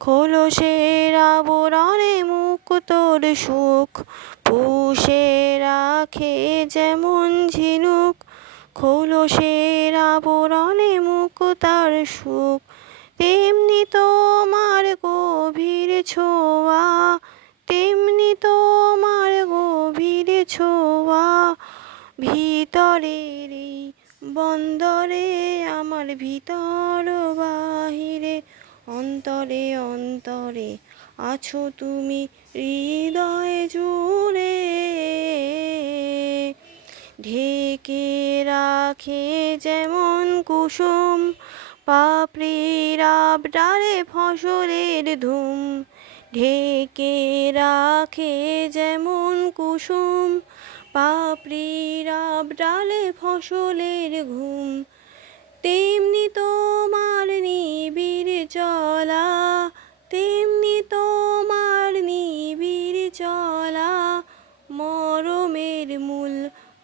খোলসের আবরণে মুখ তোর সুখ, পুষে রাখে যেমন ঝিনুক। খোলসের আবরণে মুখ তার সুখ, তেমনি তোমার গভীর ছোঁয়া, তেমনি তোমার গভীর ছোঁয়া। ভিতরের বন্দরে, আমার ভিতর বাহিরে অন্তরে অন্তরে আছো তুমি হৃদয় জুড়ে। ঢেকে রাখে যেমন কুসুম, পাপড়ির আবডালে ফসলের ধুম। ঢেকে রাখে যেমন কুসুম, পাপড়ির আবডালে ফসলের ঘুম। তেমনি তোমার